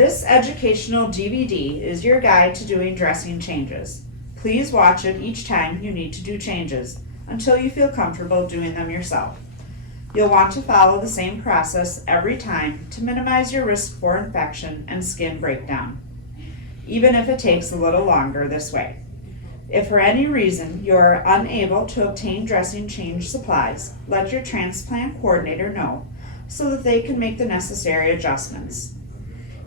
This educational DVD is your guide to doing dressing changes. Please watch it each time you need to do changes until you feel comfortable doing them yourself. You'll want to follow the same process every time to minimize your risk for infection and skin breakdown, even if it takes a little longer this way. If for any reason you are unable to obtain dressing change supplies, let your transplant coordinator know so that they can make the necessary adjustments.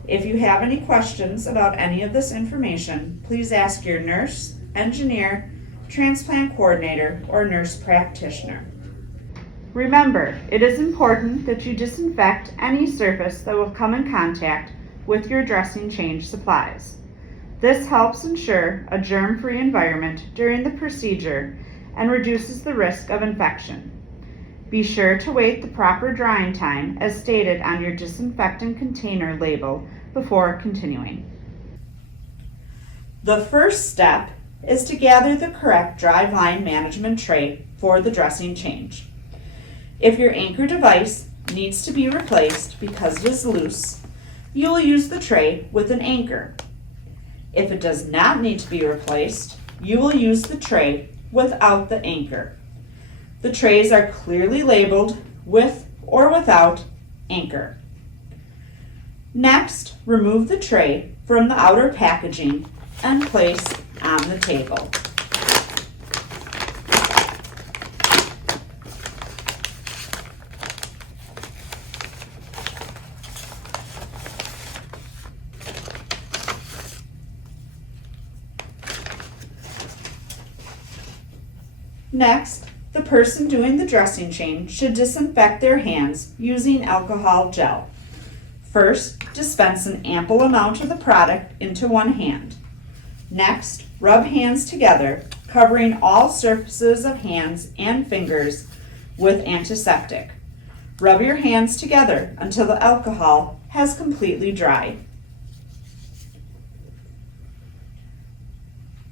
If you have any questions about any of this information, please ask your nurse, engineer, transplant coordinator, or nurse practitioner. Remember, it is important that you disinfect any surface that will come in contact with your dressing change supplies. This helps ensure a germ-free environment during the procedure and reduces the risk of infection. Be sure to wait the proper drying time as stated on your disinfectant container label before continuing. The first step is to gather the correct Driveline management tray for the dressing change. If your anchor device needs to be replaced because it is loose, you will use the tray with an anchor. If it does not need to be replaced, you will use the tray without the anchor. The trays are clearly labeled with or without anchor. Next, remove the tray from the outer packaging and place on the table. Next, the person doing the dressing change should disinfect their hands using alcohol gel. First, dispense an ample amount of the product into one hand. Next, rub hands together, covering all surfaces of hands and fingers with antiseptic. Rub your hands together until the alcohol has completely dried.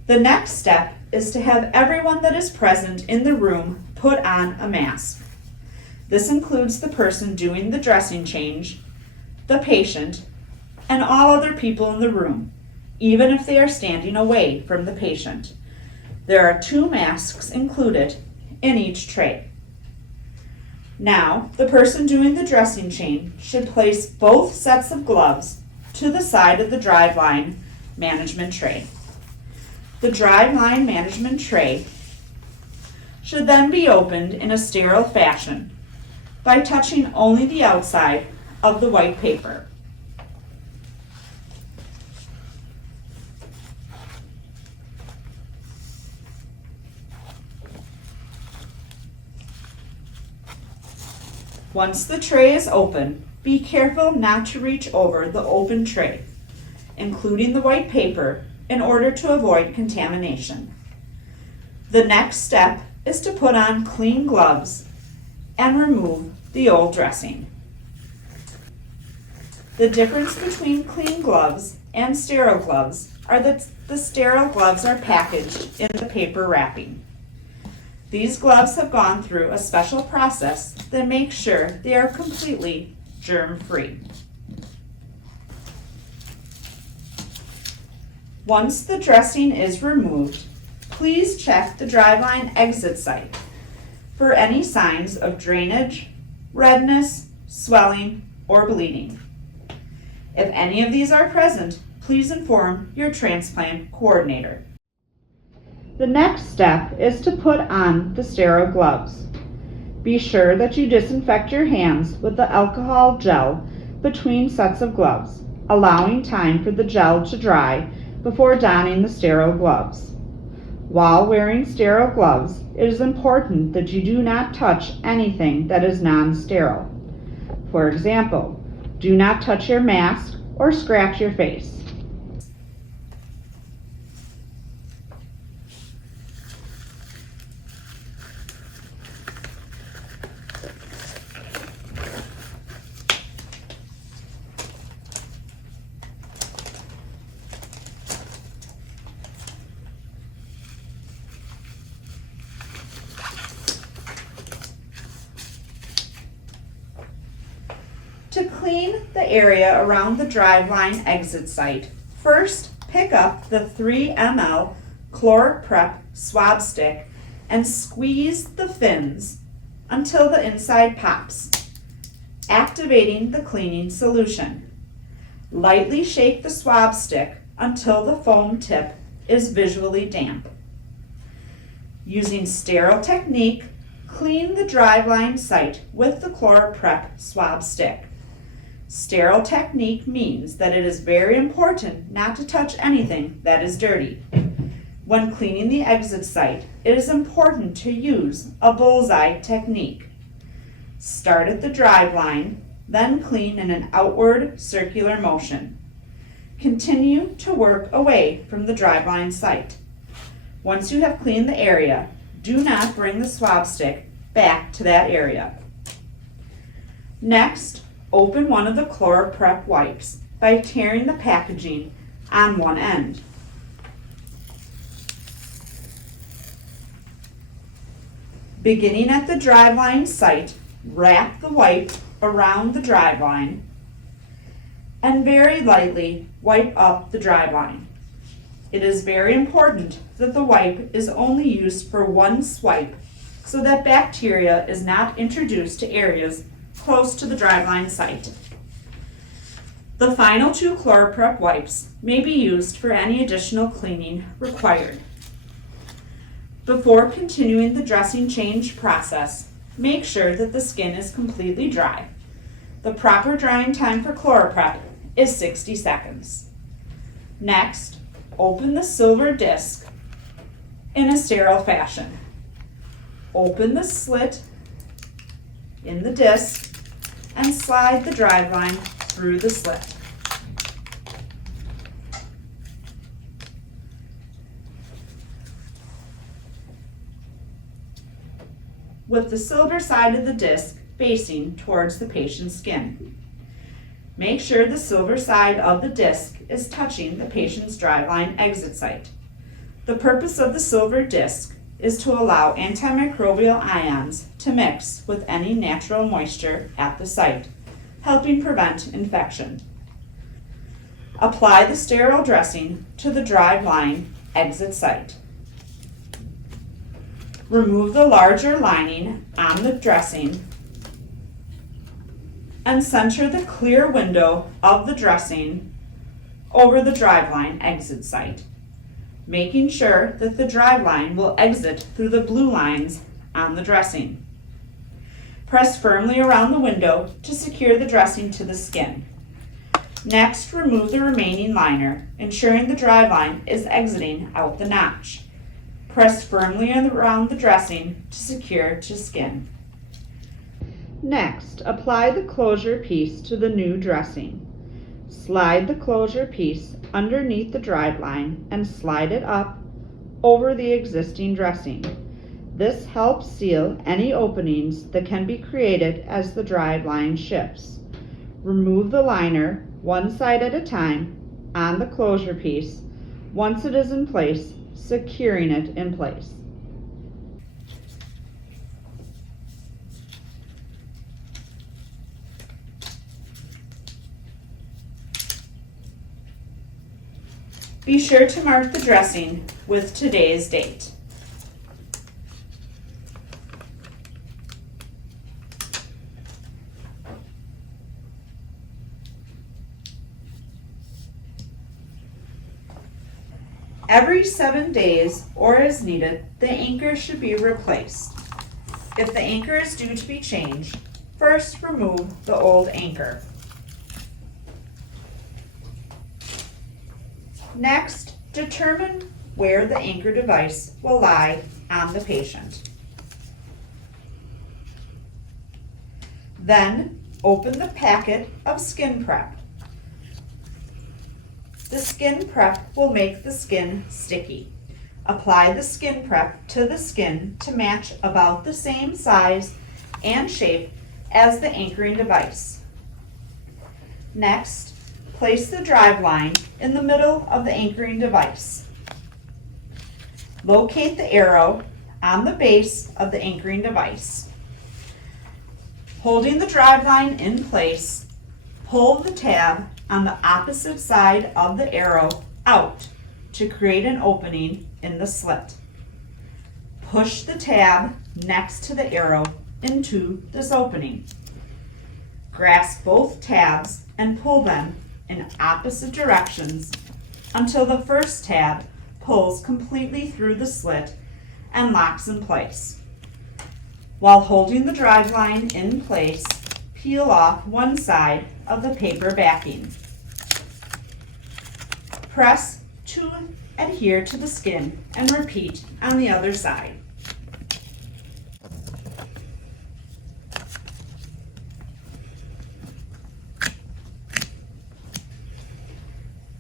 The next step is to have everyone that is present in the room put on a mask. This includes the person doing the dressing change, the patient, and all other people in the room, even if they are standing away from the patient. There are 2 masks included in each tray. Now, the person doing the dressing change should place both sets of gloves to the side of the Driveline management tray. The Driveline management tray should then be opened in a sterile fashion by touching only the outside of the white paper. Once the tray is open, be careful not to reach over the open tray, including the white paper, in order to avoid contamination. The next step is to put on clean gloves and remove the old dressing. The difference between clean gloves and sterile gloves are that the sterile gloves are packaged in the paper wrapping. These gloves have gone through a special process that makes sure they are completely germ-free. Once the dressing is removed, please check the Driveline exit site for any signs of drainage, redness, swelling, or bleeding. If any of these are present, please inform your transplant coordinator. The next step is to put on the sterile gloves. Be sure that you disinfect your hands with the alcohol gel between sets of gloves, allowing time for the gel to dry before donning the sterile gloves. While wearing sterile gloves, it is important that you do not touch anything that is non-sterile. For example, do not touch your mask or scratch your face. To clean the area around the driveline exit site, first pick up the 3 ml ChlorPrep swab stick and squeeze the fins until the inside pops, activating the cleaning solution. Lightly shake the swab stick until the foam tip is visually damp. Using sterile technique, clean the driveline site with the ChlorPrep swab stick. Sterile technique means that it is very important not to touch anything that is dirty. When cleaning the exit site, it is important to use a bullseye technique. Start at the driveline, then clean in an outward circular motion. Continue to work away from the driveline site. Once you have cleaned the area, do not bring the swab stick back to that area. Next, open one of the ChlorPrep wipes by tearing the packaging on one end. Beginning at the driveline site, wrap the wipe around the driveline and very lightly wipe up the driveline. It is very important that the wipe is only used for one swipe so that bacteria is not introduced to areas close to the driveline site. The final 2 ChlorPrep wipes may be used for any additional cleaning required. Before continuing the dressing change process, make sure that the skin is completely dry. The proper drying time for ChlorPrep is 60 seconds. Next, open the silver disc in a sterile fashion. Open the slit in the disc and slide the driveline through the slit. With the silver side of the disc facing towards the patient's skin. Make sure the silver side of the disc is touching the patient's driveline exit site. The purpose of the silver disc is to allow antimicrobial ions to mix with any natural moisture at the site, helping prevent infection. Apply the sterile dressing to the driveline exit site. Remove the larger lining on the dressing and center the clear window of the dressing over the driveline exit site, making sure that the driveline will exit through the blue lines on the dressing. Press firmly around the window to secure the dressing to the skin. Next, remove the remaining liner, ensuring the driveline is exiting out the notch. Press firmly around the dressing to secure to skin. Next, apply the closure piece to the new dressing. Slide the closure piece underneath the driveline and slide it up over the existing dressing. This helps seal any openings that can be created as the driveline shifts. Remove the liner one side at a time on the closure piece once it is in place, securing it in place. Be sure to mark the dressing with today's date. Every 7 days or as needed, the anchor should be replaced. If the anchor is due to be changed, first remove the old anchor. Next, determine where the anchor device will lie on the patient. Then, open the packet of skin prep. The skin prep will make the skin sticky. Apply the skin prep to the skin to match about the same size and shape as the anchoring device. Next, place the driveline in the middle of the anchoring device. Locate the arrow on the base of the anchoring device. Holding the driveline in place, Pull the tab on the opposite side of the arrow out to create an opening in the slit. Push the tab next to the arrow into this opening. Grasp both tabs and pull them in opposite directions until the first tab pulls completely through the slit and locks in place. While holding the driveline in place, peel off one side of the paper backing. Press to adhere to the skin and repeat on the other side.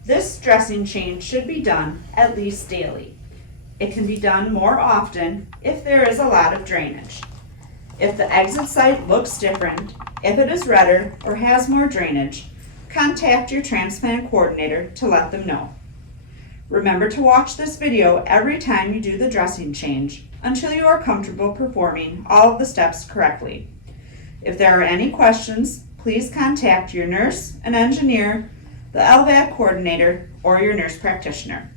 This dressing change should be done at least daily. It can be done more often if there is a lot of drainage. If the exit site looks different, if it is redder or has more drainage, contact your transplant coordinator to let them know. Remember to watch this video every time you do the dressing change until you are comfortable performing all of the steps correctly. If there are any questions, please contact your nurse, an engineer, the LVAD coordinator, or your nurse practitioner.